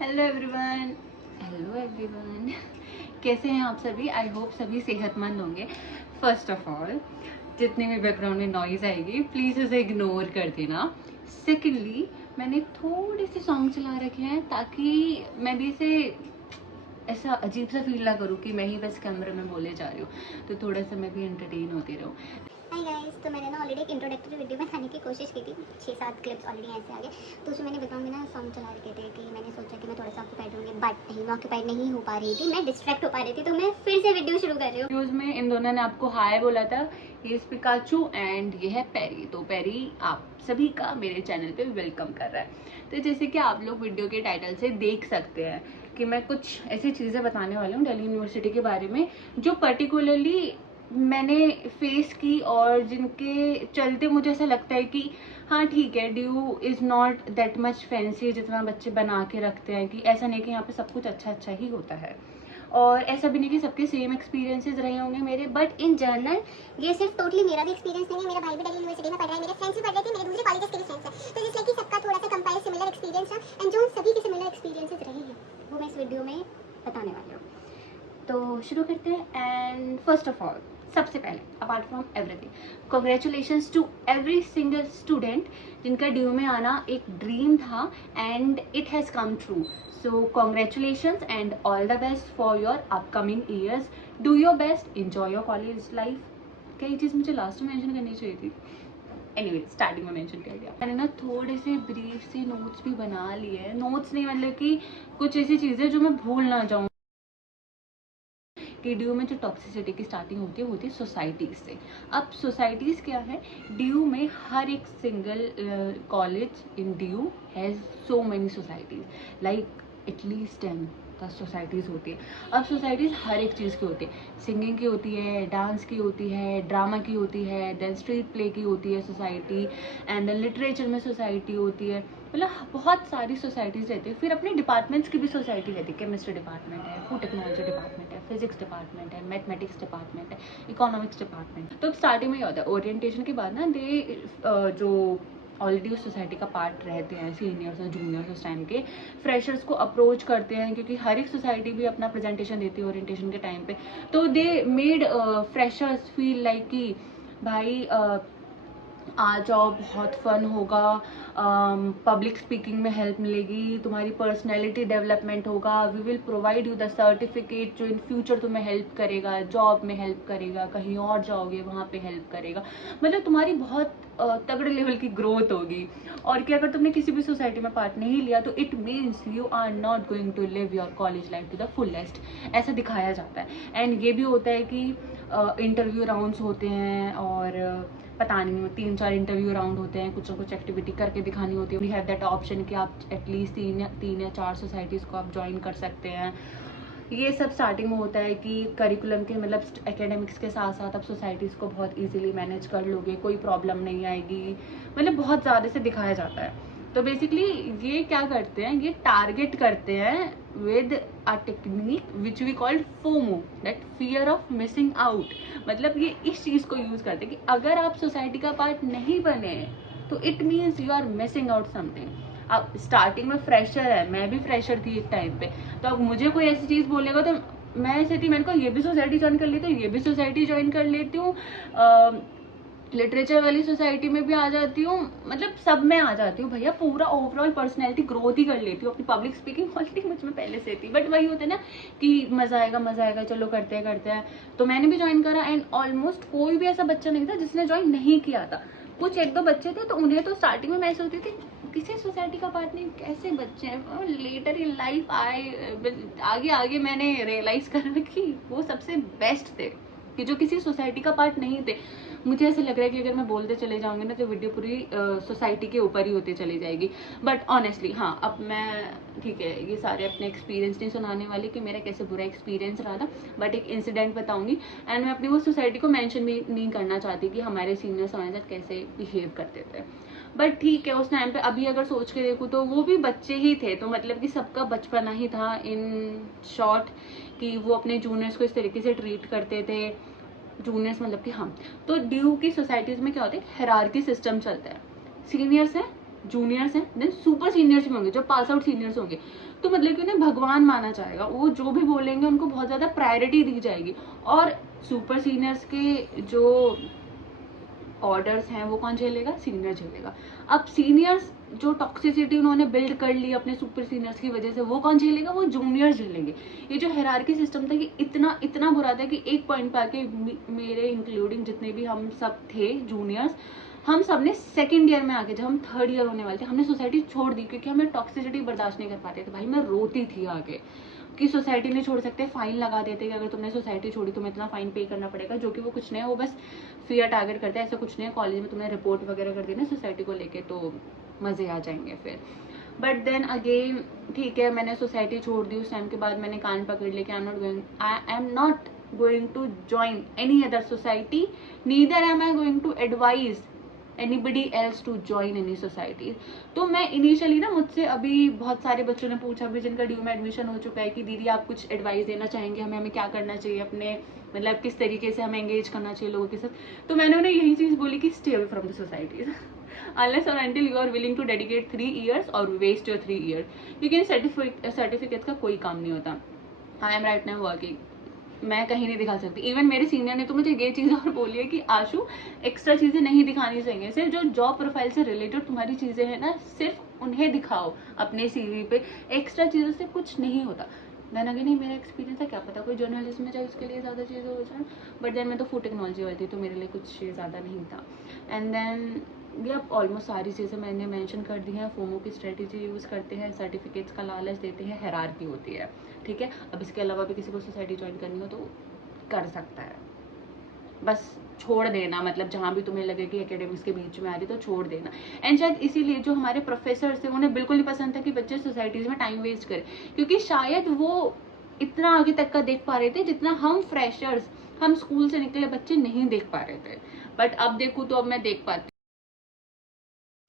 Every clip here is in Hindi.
Hello everyone. कैसे हैं आप सभी? आई होप सभी सेहतमंद होंगे। फर्स्ट ऑफ ऑल, जितने भी बैकग्राउंड में नॉइज आएगी प्लीज़ उसे इग्नोर कर देना। सेकेंडली, मैंने थोड़े से सॉन्ग चला रखे हैं ताकि मैं भी इसे ऐसा अजीब सा फील ना करूँ कि मैं ही बस कैमरे में बोले जा रही हूँ, तो थोड़ा सा मैं भी एंटरटेन होती रहूँ। हाय गाइस, तो मैंने ना ऑलरेडी एक इंट्रोडक्टरी वीडियो बनाने की कोशिश की थी। 6-7 क्लिप्स ऑलरेडी ऐसे आ गए, तो उसमें मैंने बैकग्राउंड में ना सॉन्ग चला रखे थे कि मैंने सोचा कि मैं थोड़ा सा ऑक्यूपाइड होंगे, बट नहीं, मैं ऑक्यूपाइड नहीं हो पा रही थी, मैं डिस्ट्रैक्ट हो पा रही थी, तो मैं फिर से वीडियो शुरू कर रही हूँ। वीडियोज में इन दोनों ने आपको हाय बोला था। ये पिकाचू एंड ये है पेरी। तो पेरी आप सभी का मेरे चैनल पे वेलकम कर रहा है। तो जैसे कि आप लोग वीडियो के टाइटल से देख सकते हैं कि मैं कुछ ऐसी चीज़ें बताने वाली हूँ दिल्ली यूनिवर्सिटी के बारे में जो पर्टिकुलरली मैंने फेस की और जिनके चलते मुझे ऐसा लगता है कि हाँ ठीक है, due is not that much fancy जितना बच्चे बना के रखते हैं। कि ऐसा नहीं कि यहाँ पे सब कुछ अच्छा अच्छा ही होता है, और ऐसा भी नहीं कि सबके सेम एक्सपीरियंसेस रहे होंगे मेरे, बट इन जनरल ये सिर्फ टोटली मेरा भी एक्सपीरियंस नहीं है, मेरा भाई भी दिल्ली यूनिवर्सिटी में पढ़ रहा है, मेरे फ्रेंड्स भी पढ़ रहे थे, मेरे दूसरे कॉलेजेस के भी फ्रेंड्स हैं, तो जिससे कि सबका थोड़ा सा कंपाइल सिमिलर एक्सपीरियंस है, एंड जो सभी के सिमिलर एक्सपीरियंसेस रहे हैं वो मैं इस वीडियो में बताने वाली हूँ। तो शुरू करते हैं। एंड फर्स्ट ऑफ ऑल, सबसे पहले apart from everything, congratulations to every single student जिनका ड्यू में आना एक ड्रीम था and it has come true. So congratulations and all the best for your upcoming years. Do your best, enjoy your college life. क्या ये चीज़ मुझे लास्ट में मेंशन करनी चाहिए थी? एनीवे, स्टार्टिंग में मेंशन कर दिया मैंने ना। थोड़े से ब्रीफ से नोट्स भी बना लिए हैं। नोट्स नहीं, मतलब कि कुछ ऐसी चीज़ें जो मैं भूल ना जाऊँ। कि ड्यू में जो टॉक्सिसिटी की स्टार्टिंग होती है सोसाइटीज़ से। अब सोसाइटीज़ क्या है, ड्यू में हर एक single college in due has so many societies, like at least 10 societies होती है। अब सोसाइटीज़ हर एक चीज़ की होती है। सिंगिंग की होती है, डांस की होती है, ड्रामा की होती है, देन स्ट्रीट प्ले की होती है सोसाइटी, एंड देन लिटरेचर में सोसाइटी होती है। मतलब बहुत सारी सोसाइटीज़ रहती है। फिर अपने डिपार्टमेंट्स की भी सोसाइटी रहती है। केमिस्ट्री डिपार्टमेंट है, फूड टेक्नोलॉजी डिपार्टमेंट है, फिजिक्स डिपार्टमेंट है, मैथमेटिक्स डिपार्टमेंट है, इकोनॉमिक्स डिपार्टमेंट। तो स्टार्टिंग में ये होता है, ओरिएंटेशन के बाद ना जो ऑलरेडी उस सोसाइटी का पार्ट रहते हैं, सीनियर्स और जूनियर्स उस टाइम के, फ्रेशर्स को अप्रोच करते हैं, क्योंकि हर एक सोसाइटी भी अपना प्रेजेंटेशन देती है ओरिएंटेशन के टाइम पे। तो they made freshers feel like कि भाई आ जाओ, बहुत फन होगा, पब्लिक स्पीकिंग में हेल्प मिलेगी, तुम्हारी पर्सनैलिटी डेवलपमेंट होगा, we will provide you the certificate जो इन फ्यूचर तुम्हें हेल्प करेगा, जॉब में हेल्प करेगा, कहीं और जाओगे वहाँ पे हेल्प करेगा। मतलब तुम्हारी बहुत तगड़े लेवल की ग्रोथ होगी। और कि अगर तुमने किसी भी सोसाइटी में पार्ट नहीं लिया तो it means you are not going to live your college life to the fullest, ऐसा दिखाया जाता है। एंड ये भी होता है कि इंटरव्यू राउंड्स होते हैं, और पता नहीं 3-4 इंटरव्यू राउंड होते हैं, कुछ ना कुछ एक्टिविटी करके दिखानी होती है। वी हैव दैट ऑप्शन कि आप एटलीस्ट 3 या 4 सोसाइटीज़ को आप ज्वाइन कर सकते हैं। ये सब स्टार्टिंग में होता है कि करिकुलम के मतलब एकेडमिक्स के साथ साथ आप सोसाइटीज़ को बहुत इजीली मैनेज कर लोगे, कोई प्रॉब्लम नहीं आएगी। मतलब बहुत ज़्यादा से दिखाया जाता है। तो बेसिकली ये क्या करते हैं, ये टारगेट करते हैं with a technique which we called FOMO, that fear of missing out. मतलब ये इस चीज़ को यूज़ करते हैं कि अगर आप सोसाइटी का पार्ट नहीं बने तो it means you are missing out something. अब स्टार्टिंग में फ्रेशर है, मैं भी फ्रेशर थी एक टाइम पे, तो अब मुझे कोई ऐसी चीज़ बोलेगा तो मैं ऐसी थी, मैंने कहा ये भी सोसाइटी ज्वाइन कर लेती हूँ, ये भी सोसाइटी ज्वाइन कर लेती हूँ, लिटरेचर वाली सोसाइटी में भी आ जाती हूँ, मतलब सब में आ जाती हूँ भैया। पूरा ओवरऑल पर्सनैलिटी ग्रोथ ही कर लेती हूँ। अपनी पब्लिक स्पीकिंग ऑलरेडी मुझ में पहले से थी, बट वही होता है ना कि मज़ा आएगा चलो करते हैं। तो मैंने भी ज्वाइन करा, एंड ऑलमोस्ट कोई भी ऐसा बच्चा नहीं था जिसने ज्वाइन नहीं किया था। कुछ 1-2 बच्चे थे, तो उन्हें तो स्टार्टिंग में मैं सोचती थी किसी सोसाइटी का पार्ट नहीं, कैसे बच्चे हैं। लेटर इन लाइफ आगे मैंने रियलाइज करा कि वो सबसे बेस्ट थे, कि जो किसी सोसाइटी का पार्ट नहीं थे। मुझे ऐसा लग रहा है कि अगर मैं बोलते चले जाऊंगी ना तो वीडियो पूरी सोसाइटी के ऊपर ही होती चली जाएगी। बट ऑनेस्टली हाँ, अब मैं ठीक है ये सारे अपने एक्सपीरियंस नहीं सुनाने वाली कि मेरा कैसे बुरा एक्सपीरियंस रहा था, बट एक इंसिडेंट बताऊंगी। एंड मैं अपनी वो सोसाइटी को मेंशन भी नहीं करना चाहती कि हमारे सीनियर्स हमारे साथ कैसे बिहेव करते थे। बट ठीक है, उस टाइम पे अभी अगर सोच के देखूँ तो वो भी बच्चे ही थे, तो मतलब कि सबका बचपना ही था इन शॉर्ट, कि वो अपने जूनियर्स को इस तरीके से ट्रीट करते थे। जूनियर्स मतलब कि हम। तो ड्यू की सोसाइटीज़ में क्या होता है, हायरार्की सिस्टम चलता है। सीनियर्स हैं जूनियर्स हैं, देन सुपर सीनियर्स भी होंगे जो पास आउट सीनियर्स होंगे। तो मतलब कि उन्हें भगवान माना जाएगा, वो जो भी बोलेंगे उनको बहुत ज़्यादा प्रायोरिटी दी जाएगी। और सुपर सीनियर्स के जो ऑर्डर्स हैं वो कौन झेलेगा? सीनियर झेलेगा। अब सीनियर्स जो टॉक्सिसिटी उन्होंने बिल्ड कर ली अपने सुपर सीनियर्स की वजह से, वो कौन झेलेगा? वो जूनियर्स झेलेंगे। ये जो हायरार्की सिस्टम था कि इतना इतना बुरा था कि एक पॉइंट पे आके मेरे इंक्लूडिंग जितने भी हम सब थे जूनियर्स, हम सब ने सेकेंड ईयर में आके, जब हम थर्ड ईयर होने वाले थे, हमने सोसाइटी छोड़ दी क्योंकि हमें टॉक्सिसिटी बर्दाश्त नहीं कर पाते थे। भाई मैं रोती थी आगे कि सोसाइटी नहीं छोड़ सकते, फाइन लगा देते कि अगर तुमने सोसाइटी छोड़ी तुम्हें इतना फाइन पे करना पड़ेगा, जो कि वो कुछ नहीं है, वो बस फियर टारगेट करता है, ऐसा कुछ नहीं है। कॉलेज में तुमने रिपोर्ट वगैरह कर दी ना सोसाइटी को लेके तो मजे आ जाएंगे फिर। बट देन अगेन ठीक है, मैंने सोसाइटी छोड़ दी। उस टाइम के बाद मैंने कान पकड़ लिया कि I am not going to join any other society, neither am I going to advise anybody else to join any society। तो मैं इनिशियली ना, मुझसे अभी बहुत सारे बच्चों ने पूछा भी जिनका ड्यू में एडमिशन हो चुका है कि दीदी आप कुछ एडवाइस देना चाहेंगे हमें, हमें क्या करना चाहिए अपने, मतलब किस तरीके से हमें एंगेज करना चाहिए लोगों के साथ। तो मैंने उन्हें यही चीज़ बोली कि stay away from the societies unless or until you are willing to dedicate 3 years or waste your 3 years, क्योंकि सर्टिफिकेट का कोई काम नहीं होता। I am right now working, मैं कहीं नहीं दिखा सकती। इवन मेरे सीनियर ने तो मुझे ये चीज़ और बोली है कि आशु एक्स्ट्रा चीज़ें नहीं दिखानी चाहिए, सिर्फ जो जॉब प्रोफाइल से रिलेटेड तुम्हारी चीज़ें हैं ना, सिर्फ उन्हें दिखाओ अपने सीवी पे, एक्स्ट्रा चीज़ों से कुछ नहीं होता। देन अगेन नहीं, मेरा एक्सपीरियंस है, क्या पता कोई जर्नलिज्म में जाए उसके लिए ज़्यादा चीज़ें हो जाए, बट देन मैं तो फूड टेक्नोलॉजी वाली थी तो मेरे लिए कुछ ज़्यादा नहीं था। एंड देन ये अब ऑलमोस्ट सारी चीज़ें मैंने मेंशन कर दी हैं। फोमो की स्ट्रेटेजी यूज़ करते हैं, सर्टिफिकेट्स का लालच देते हैं, हायरार्की होती है, ठीक है। अब इसके अलावा भी किसी को सोसाइटी ज्वाइन करनी हो तो कर सकता है, बस छोड़ देना, मतलब जहाँ भी तुम्हें लगे कि एकेडमिक्स के बीच में आ रही तो छोड़ देना। एंड शायद इसीलिए जो हमारे प्रोफेसर थे उन्हें बिल्कुल नहीं पसंद था कि बच्चे सोसाइटीज़ में टाइम वेस्ट करें, क्योंकि शायद वो इतना आगे तक का देख पा रहे थे जितना हम फ्रेशर्स, हम स्कूल से निकले बच्चे नहीं देख पा रहे थे। बट अब देखूँ तो अब मैं देख पाती।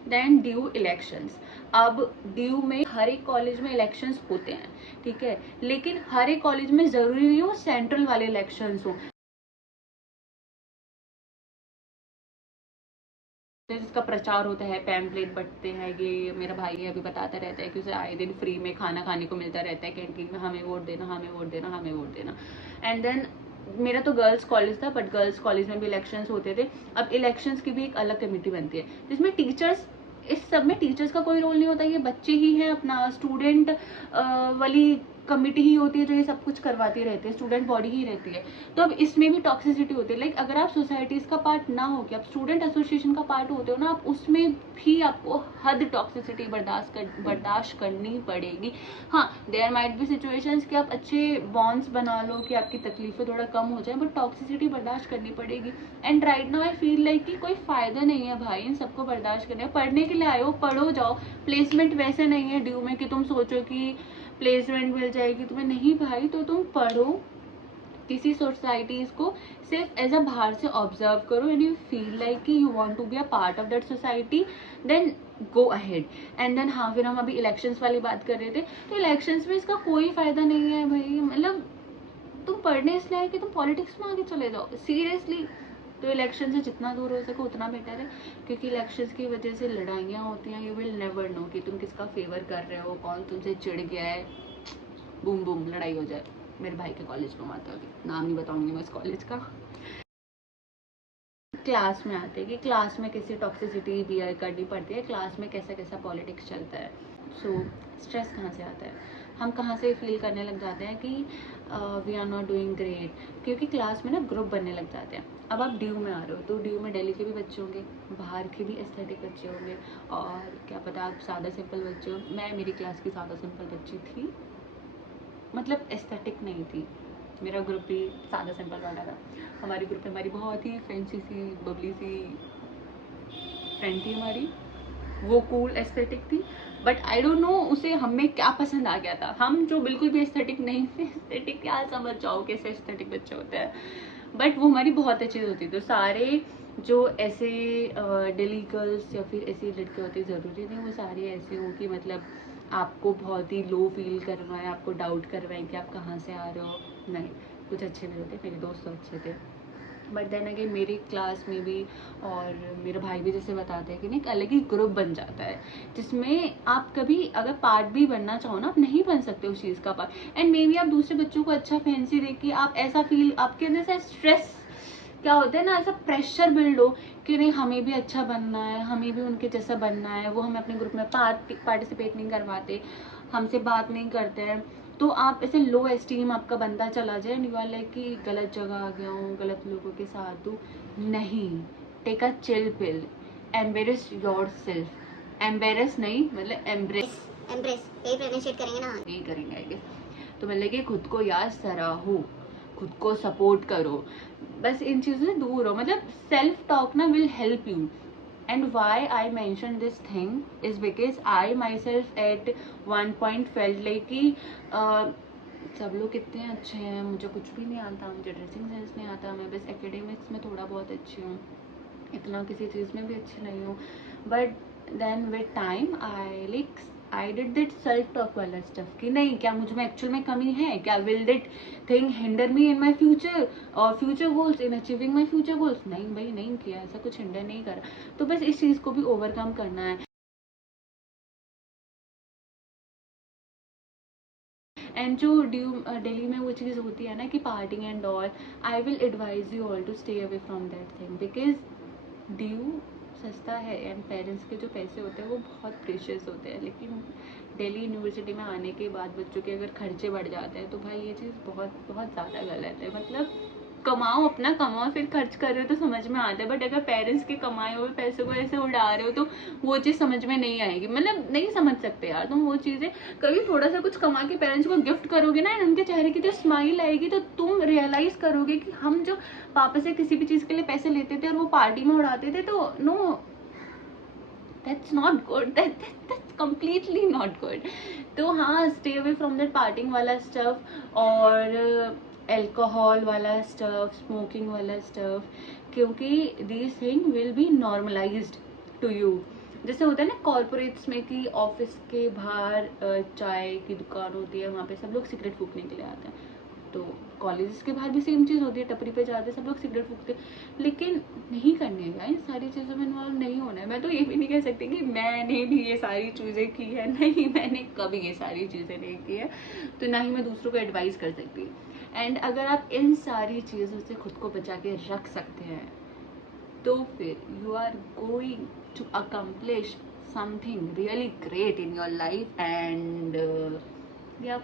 Then DU elections. अब ड्यू में हर एक कॉलेज में इलेक्शंस होते हैं, ठीक है, लेकिन हर एक कॉलेज में ज़रूरी नहीं हो सेंट्रल वाले इलेक्शंस हो, जिसका प्रचार होता है, पैम्पलेट बंटते हैं। ये मेरा भाई है अभी बताता रहता है कि उसे आए दिन फ्री में खाना खाने को मिलता रहता है कैंटीन में, हमें वोट देना, हमें वोट देना, हमें वोट देना। एंड देन मेरा तो गर्ल्स कॉलेज था, बट गर्ल्स कॉलेज में भी इलेक्शंस होते थे। अब इलेक्शंस की भी एक अलग कमेटी बनती है जिसमें टीचर्स, इस सब में टीचर्स का कोई रोल नहीं होता, ये बच्चे ही हैं, अपना स्टूडेंट वाली कमिटी ही होती है जो ये सब कुछ करवाती रहती है, स्टूडेंट बॉडी ही रहती है। तो अब इसमें भी टॉक्सिसिटी होती है। लाइक अगर आप सोसाइटीज़ का पार्ट ना हो के आप स्टूडेंट एसोसिएशन का पार्ट होते हो ना, आप उसमें भी आपको हद टॉक्सिसिटी बर्दाश्त करनी पड़ेगी। हाँ, देयर माइट बी सिचुएशंस कि आप अच्छे बॉन्ड्स बना लो कि आपकी तकलीफें थोड़ा कम हो जाए, बट टॉक्सिसिटी बर्दाश्त करनी पड़ेगी। And right now I feel like कि कोई फ़ायदा नहीं है भाई इन सबको बर्दाश्त करने। पढ़ने के लिए आए हो, पढ़ो जाओ। प्लेसमेंट वैसे नहीं है ड्यू में कि तुम सोचो कि प्लेसमेंट मिल जाएगी तुम्हें, नहीं भाई, तो तुम पढ़ो, किसी सोसाइटीज़ को सिर्फ एज अ बाहर से ऑब्जर्व करो, एंड यू फील लाइक कि you want to be a part of that society, then go ahead. And then हाँ, फिर हम अभी इलेक्शंस वाली बात कर रहे थे, तो इलेक्शंस में इसका कोई फ़ायदा नहीं है भाई, मतलब तुम पढ़ने इसलिए आए कि तुम पॉलिटिक्स में आगे चले जाओ, सीरियसली। तो इलेक्शन से जितना दूर हो सके उतना बेटर है, क्योंकि इलेक्शंस की वजह से लड़ाइयाँ होती हैं, यू विल नेवर नो कि तुम किसका फेवर कर रहे हो, कौन तुमसे चिढ़ गया है, बूम बूम लड़ाई हो जाए। मेरे भाई के कॉलेज में आता है, नाम नहीं बताऊंगी मैं इस कॉलेज का। क्लास में आते हैं कि क्लास में कैसी टॉक्सिसिटी बियर करनी पड़ती है, क्लास में कैसा कैसा पॉलिटिक्स चलता है। सो स्ट्रेस कहाँ से आता है, हम कहाँ से फील करने लग जाते हैं कि we are not doing great, क्योंकि क्लास में ना ग्रुप बनने लग जाते हैं। अब आप ड्यू में आ रहे हो तो ड्यू में दिल्ली के भी बच्चे होंगे, बाहर के भी एस्थेटिक बच्चे होंगे, और क्या पता आप सादा सिंपल बच्चे हो। मैं मेरी क्लास की सादा सिंपल बच्ची थी, मतलब एस्थेटिक नहीं थी, मेरा ग्रुप भी सादा सिंपल वाला था। हमारी ग्रुप में हमारी बहुत ही फैंसी सी बबली सी फ्रेंड थी हमारी, वो कूल एस्थेटिक थी, बट आई डोंट नो उसे हमें क्या पसंद आ गया था। हम जो बिल्कुल भी एस्थेटिक नहीं थे, एस्थेटिक क्या समझ जाओ कैसे एस्थेटिक बच्चे होते हैं, बट वो हमारी बहुत अच्छी होती। तो सारे जो ऐसे दिल्ली गर्ल्स या फिर ऐसी लड़के होते, ज़रूरी नहीं वो सारे ऐसे हो कि मतलब आपको बहुत ही लो फील करवाएं, आपको डाउट करवाएं कि आप कहाँ से आ रहे हो, नहीं, कुछ अच्छे नहीं होते। मेरे दोस्त तो अच्छे थे, बट देन अगेन मेरे क्लास में भी और मेरे भाई भी जैसे बताते हैं कि नहीं, एक अलग ही ग्रुप बन जाता है जिसमें आप कभी अगर पार्ट भी बनना चाहो ना, आप नहीं बन सकते उस चीज़ का पार्ट। एंड मे बी आप दूसरे बच्चों को अच्छा फैंसी देख के आप ऐसा फील, आपके अंदर से स्ट्रेस क्या होता है ना, ऐसा प्रेशर बिल्ड हो कि नहीं हमें भी अच्छा बनना है, हमें भी उनके जैसा बनना है, वो हमें अपने ग्रुप में पार्टिसिपेट नहीं करवाते, हमसे बात नहीं करते हैं, तो आप ऐसे लो एस्टीम आपका बंदा चला जाए एंड यू आर लाइक कि गलत जगह आ गया हूँ, गलत लोगों के साथ हूँ। नहीं, take a chill pill, embarrass yourself, embarrass नहीं मतलब एम्ब्रेस, एम्ब्रेस यही प्रोनाउंसिएट करेंगे ना, यही करेंगे आई गेस। तो मतलब कि खुद को यार सराहो, खुद को सपोर्ट करो, बस इन चीज़ों से दूर हो, मतलब सेल्फ टॉक ना will help you. And why I mentioned this thing is because I myself at one point felt like कि सब लोग कितने अच्छे हैं, मुझे कुछ भी नहीं आता, मुझे ड्रेसिंग सेंस नहीं आता, मैं बस एकेडमिक्स में थोड़ा बहुत अच्छी हूँ, इतना किसी चीज़ में भी अच्छी नहीं हूँ। But then with time I did that self talk वाला स्टफ कि नहीं, क्या मुझ में एक्चुअल में कमी है, क्या will that thing hinder me in my future और future goals, in achieving my future goals. नहीं भाई, नहीं किया, ऐसा कुछ हिंडर नहीं करा। तो बस इस चीज़ को भी ओवरकम करना है। एंड जो दिल्ली में वो चीज़ होती है ना कि partying and all, I will advise you all to stay away from that thing, because DU सस्ता है एंड पेरेंट्स के जो पैसे होते हैं वो बहुत प्रेशियस होते हैं। लेकिन दिल्ली यूनिवर्सिटी में आने के बाद बच्चों के अगर खर्चे बढ़ जाते हैं तो भाई ये चीज़ बहुत बहुत ज़्यादा गलत है। मतलब कमाओ, अपना कमाओ, फिर खर्च कर रहे हो तो समझ में आता है, बट अगर पेरेंट्स के कमाए हुए पैसे को ऐसे उड़ा रहे हो तो वो चीज़ समझ में नहीं आएगी, मतलब नहीं समझ सकते यार तुम वो चीज़ें। कभी थोड़ा सा कुछ कमा के पेरेंट्स को गिफ्ट करोगे ना, उनके चेहरे की जो स्माइल आएगी तो तुम रियलाइज करोगे कि हम जो पापा से किसी भी चीज़ के लिए पैसे लेते थे और वो पार्टी में उड़ाते थे, तो no, that's not good, that's completely not good। तो हाँ, stay away from that partying वाला stuff और अल्कोहल वाला स्टफ, स्मोकिंग वाला स्टफ, क्योंकि this thing will be normalised to you. जैसे होता है ना कॉर्पोरेट्स में कि ऑफिस के बाहर चाय की दुकान होती है, वहाँ पे सब लोग सिगरेट फूकने के लिए आते हैं, तो कॉलेजेस के बाहर भी सेम चीज़ होती है, टपरी पे जाते हैं सब लोग सिगरेट फूकते हैं। लेकिन नहीं करने का, इन सारी चीज़ों में इन्वॉल्व नहीं होना है। मैं तो ये भी नहीं कह सकती कि मैंने भी ये सारी चीज़ें की है, नहीं, मैंने कभी ये सारी चीज़ें नहीं की है, तो ना ही मैं दूसरों को एडवाइस कर सकती। एंड अगर आप इन सारी चीज़ों से खुद को बचा के रख सकते हैं तो फिर you are going to accomplish something really great in your life. And या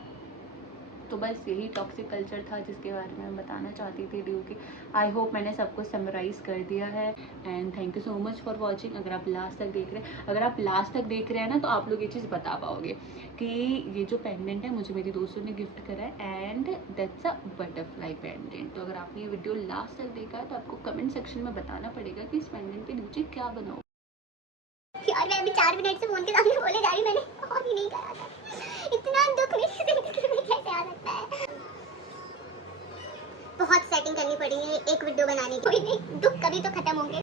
तो बस यही टॉक्सिक कल्चर था जिसके बारे में मैं बताना चाहती थी ड्यू की। आई होप मैंने सब कुछ समराइज़ कर दिया है and thank you so much for watching. अगर आप लास्ट तक देख रहे हैं, ना तो आप लोग ये चीज़ बता पाओगे कि ये जो पेंडेंट है मुझे मेरी दोस्तों ने गिफ्ट करा है and that's a butterfly pendant. तो अगर आपने ये वीडियो लास्ट तक देखा है तो आपको कमेंट सेक्शन में बताना पड़ेगा कि इस पेंडेंट के नीचे क्या बनाओ। यार मैं अभी 4 मिनट से फोन के सामने बोले जा रही, मैंने और ही नहीं करा था। इतना दुख मेरी जिंदगी में कैसे आ सकता है। बहुत सेटिंग करनी पड़ी है एक वीडियो बनाने की। कोई नहीं, दुख कभी तो खत्म होंगे।